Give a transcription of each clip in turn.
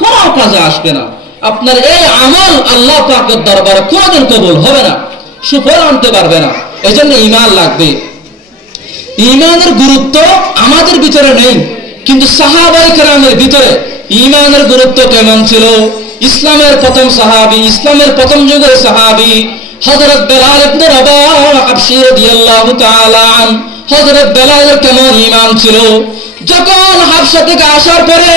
কোনো কাজে আসবে না। আপনার এই আমল আল্লাহ পাকের দরবারে কোনোদিন কবুল হবে না, সুফল আনতে পারবে না। এই জন্য ঈমান লাগবে। ঈমানের গুরুত্ব আমাদের ভিতরে নেই, কিন্তু সাহাবায়ে কেরামের ভিতরে ঈমানের গুরুত্ব কেমন ছিল। ইসলামের প্রথম সাহাবী, ইসলামের প্রথম যুগের সাহাবী হযরত বেলাল ইবনে রাবাহ হাবশী রাদিয়াল্লাহু তাআলা আন। হযরত বেলালের কেমন ঈমান ছিল। যখন হাবশা থেকে আসার পরে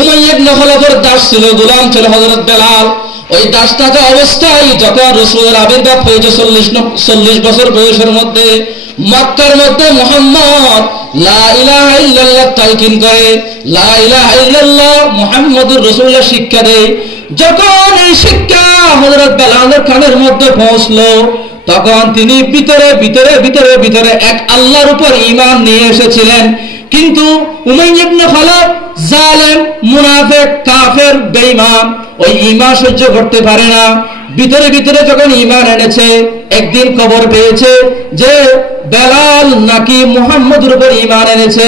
উমাইয়া ইবনে খলফের দাস ছিল, গোলাম ছিল হযরত বেলাল। ওই দাসটাকে অবস্থায় যখন রাসূলের আবির্ভাব হয়েছে 40 বছর বয়সের মধ্যে, মক্কার মধ্যে মুহাম্মদ লা ইলাহা ইল্লাল্লাহ তালকিন করে, লা ইলাহা ইল্লাল্লাহ মুহাম্মাদুর রাসূলুল্লাহ শিক্ষা দেয়। যখন এই শিক্ষা হযরত বেলালের কানের মধ্যে পৌঁছলো, তখন তিনি ভিতরে ভিতরে ভিতরে ভিতরে এক আল্লাহর উপর ঈমান নিয়ে এসেছিলেন। কিন্তু উমাইয়া ইবনে খলফ জালেম, মুনাফিক, কাফের, বেঈমান, ওই ঈমান সহ্য করতে পারে না। ভিতরে ভিতরে যখন ঈমান এনেছে, একদিন খবর পেয়েছে যে বেলাল নাকি মুহাম্মদের উপর ঈমান এনেছে।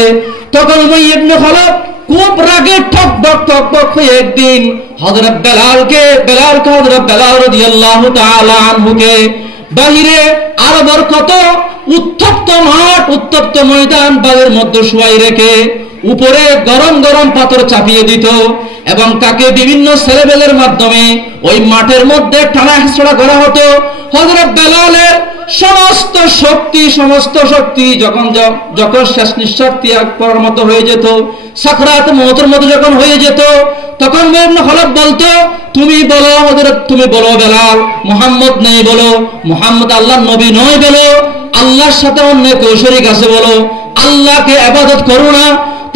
তখন উমাইয়া ইবনে খলফ খুব রাগে ঠকবক হয়ে একদিন হযরত বেলালকে হযরত বেলাল রাদিয়াল্লাহু তাআলা আনহুকে বাহিরে আরবের কত উত্তপ্ত মাঠ, উত্তপ্ত ময়দান বাড়ির মধ্যে শুয়াই রেখে উপরে গরম গরম পাথর চাপিয়ে দিত এবং তাকে বিভিন্ন ছেলেবেলের মাধ্যমে ওই মাঠের মধ্যে টানা হেঁচড়া করা হতো। হযরত বেলালের সমস্ত শক্তি যখন শেষ নিঃশ্বাস ত্যাগ করার মতো হয়ে যেত, সাকরাত মওতের মতো যখন হয়ে যেত, তখন ইবনে খলফ বলতো, তুমি বলো হযরত, তুমি বলো বেলাল, মুহাম্মদ নেই বলো, মুহাম্মদ আল্লাহর নবী নয় বলো, আল্লাহর সাথে অন্য কেউ শরীক আছে বলো, আল্লাহকে ইবাদত করো না।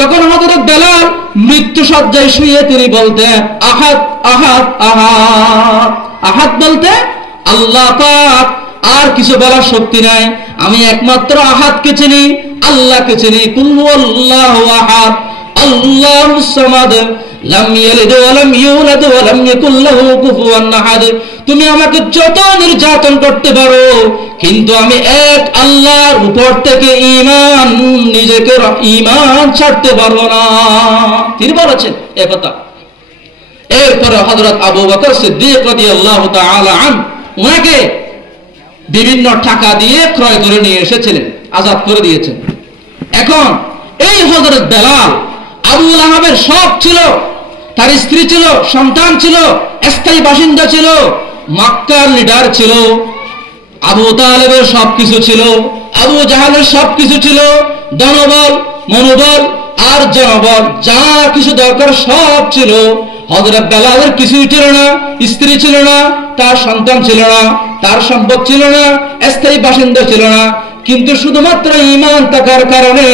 তখন হযরত বেলাল মৃত্যু শয্যায় শুয়ে তিনি বলতেন, আহাদ আহাদ আহাদ। আহাদ বলতে আল্লাহ পাক, আর কিছু বলার শক্তি নাই, আমি একমাত্র আহাদকে চিনি, আল্লাহকে চিনি। কুল হুয়াল্লাহু আহাদ আল্লাহুস সামাদ লাম ইয়ালিদ ওয়া লাম ইউলাদ ওয়া লাম ইয়াকুল লাহু কুফুয়ান আহাদ। তুমি আমাকে যত নির্যাতন করতে পারো, কিন্তু আমি এক আল্লাহর উপর থেকে নিজেকে ঈমান ছাড়তে পারবো না। তিনি বলেছেন এই কথা। এরপরে হযরত আবু বকর সিদ্দিক রাদিয়াল্লাহু তাআলা আনহু ওনাকে বিভিন্ন টাকা দিয়ে ক্রয় করে নিয়ে এসেছিলেন, আজাদ করে দিয়েছেন। এখন এই হযরত বেলাল আবু লাহাবের সব ছিল, তার স্ত্রী ছিল, সন্তান ছিল, স্থায়ী বাসিন্দা ছিল, মক্কার লিডার ছিল, আবু তালেবের সবকিছু ছিল, আবু জাহালের সবকিছু ছিল, ধনবল, মনোবল আর জনবল, যা কিছু দরকার সব ছিল। হযরত বেলালের কিছুই ছিল না, স্ত্রী ছিল না, তার সন্তান ছিল না, তার সম্পদ ছিল না, স্থায়ী বাসিন্দা ছিল না, কিন্তু শুধুমাত্র ঈমান থাকার কারণে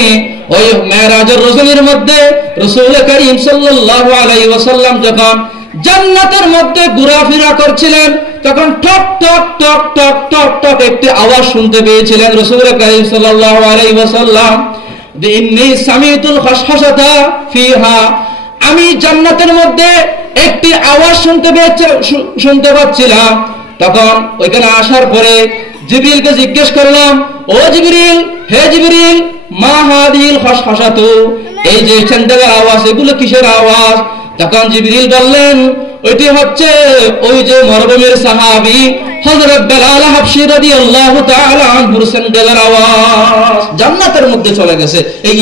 ওই মেরাজের রজনীর মধ্যে রাসূল করিম সাল্লাল্লাহু আলাইহি ওয়াসাল্লাম যখন জান্নাতের মধ্যে ঘোরাফেরা করছিলেন, তখন ঠক ঠক ঠক ঠক ঠক ঠক একটি আওয়াজ শুনতে পেয়েছিলেন রাসূল করিম সাল্লাল্লাহু আলাইহি ওয়াসাল্লাম, ইন্নী সামিতুল খাশখাশাতা ফিহা, আমি জান্নাতের মধ্যে একটি আওয়াজ শুনতে পাচ্ছিলাম। তখন ওইখানে আসার পরে জিবরিলকে জিজ্ঞেস করলাম, ও জিবরিল, হে জিবরিল, মা হাদিল খাশখাশাতু, এই যে চন্ডালের আওয়াজ, এগুলো কিসের আওয়াজ? তখন জিবরিল বললেন, ওইটি হচ্ছে ওই যে মরুভূমির সাহাবী হযরত বেলাল হাবশী রাদিয়াল্লাহু তাআলা আনহুর চন্ডালের আওয়াজ, জান্নাতের মধ্যে চলে গেছে। এই